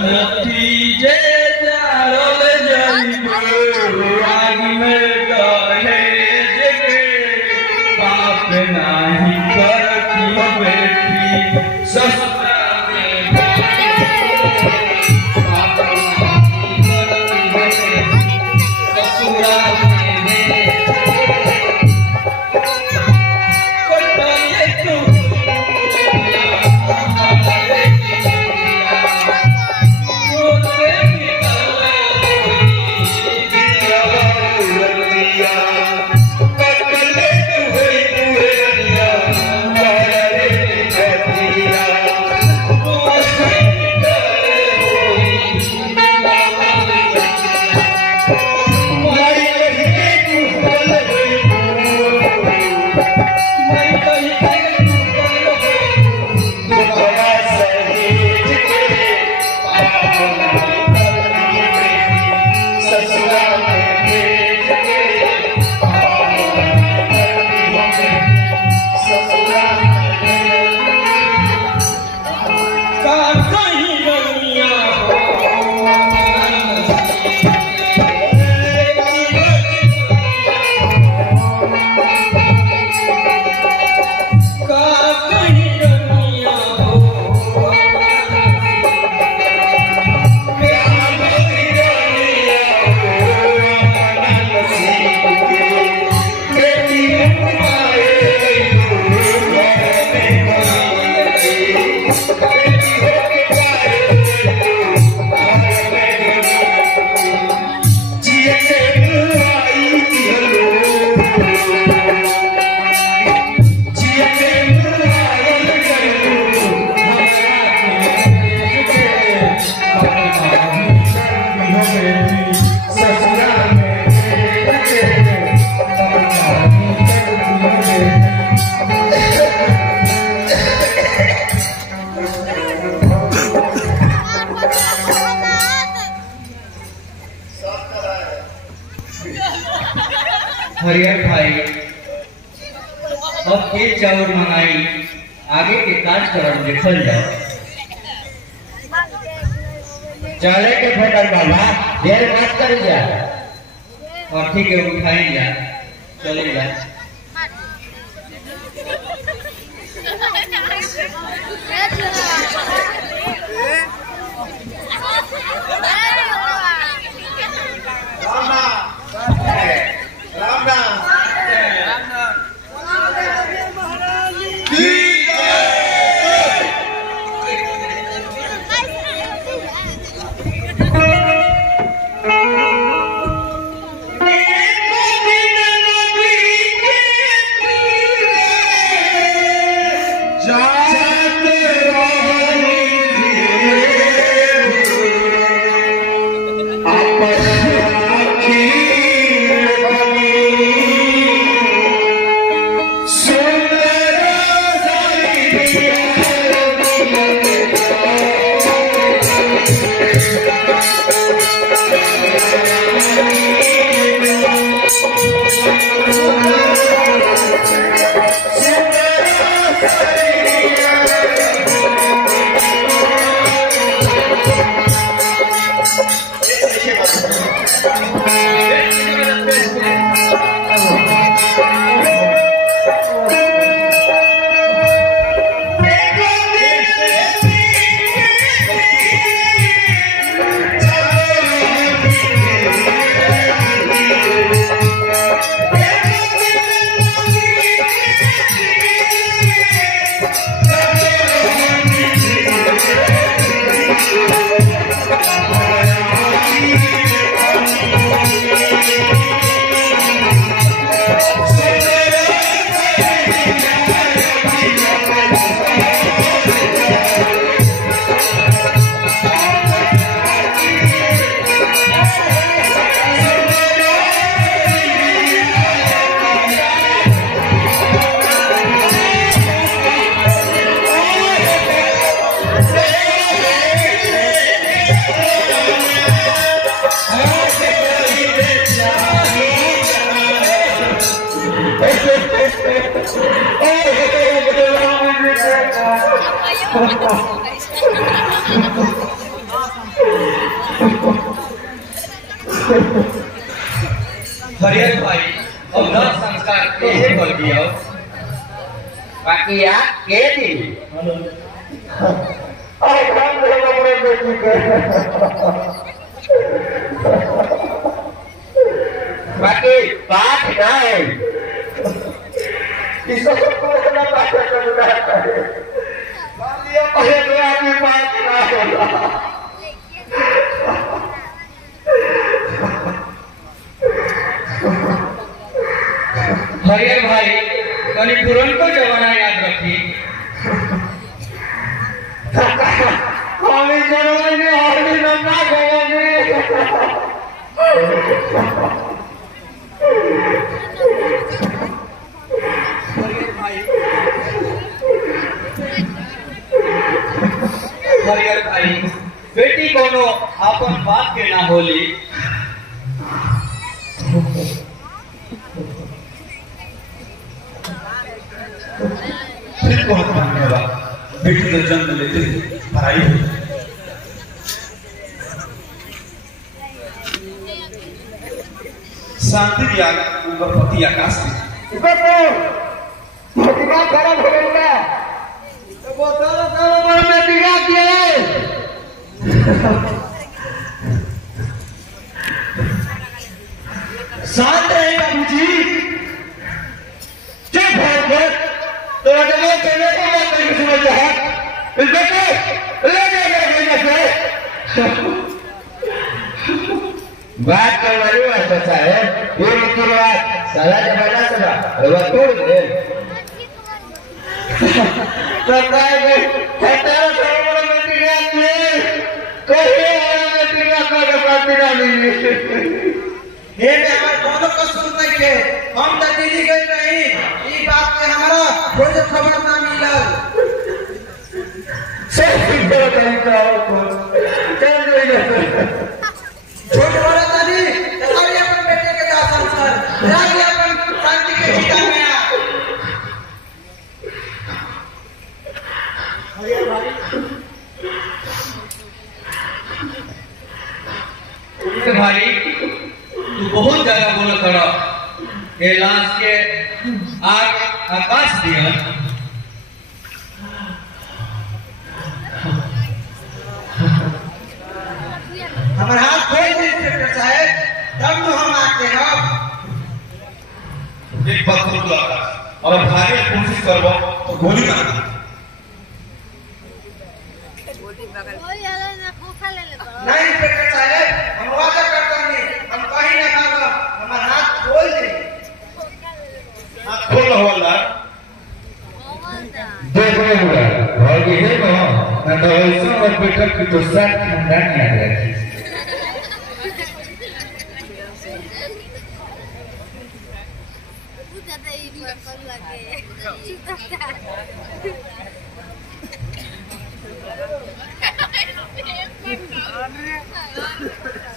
नतीजे जारल जाइबो आग में दहेज के बाप नाही करती बेटी ससुरा में बाप नाही करती ससुरा हरियर भाई अब के चाउर मंगाई आगे के कार्यक्रम देखल जाओ। चले के फेटल बाबा देर मत कर जा और ठीक है उठाई जा चले जा। हरियर भाई अब न संस्कार केहे बोल दियो बाकी या के दी आई काम बड़े बेटी के बाकी बात ना है इस सब को ना बात करना है मालिया पहले तो आदमी बात ना होला हरियर भाई कनी पुरनको जमाना याद रखी हमें जरूर नहीं हमें ना करेंगे हरियर भाई बेटी कोनो अपन बाप के ना होली फिर बहुत मानने वाला बेटी को जन्म लेते ही पढ़ाई हुई शांति दिया उनका पति आकाश में दिमाग खराब हो गया वो तो मैं दिखा दिया शांत रहेगा मुझे चुप हो गए तो अगर कहने को बात नहीं समझता है इस बेटे ले जाएगा बात करवानी वाला साहब ये रीति रिवाज सारा जमाना सदा वो तोड़ दे सरकार में हटाओ सारा बेटी का कोई और बेटी का कोई बात नहीं ये में हमारे दोनों कसूर नहीं के हम तो दिल्ली गए नहीं ये बात के हमारा कोई खबर ना मिला सही बात है चल रही छोटे वाला तभी हमारे अपन बेटे के दास संस्कार जाके अपन शांति के जीता में आ हरियर भाई भाई तू बहुत ज्यादा बोला करा ये लाश के आग आकाश दिया हमारे हाथ खोल दे इंस्पेक्टर साहब तब तो हम आते हैं एक बात तो आकाश और भागे कोशिश करवा तो गोली मारना नहीं इंस्पेक्टर साहब हम वादा करते हैं हम कहीं ना भागो हमारे हाथ खोल दे हाथ खोल वाला देख रहे हो और ये है ना तो ऐसा और बेटा की तो साथ खानदान याद रखी Lagi.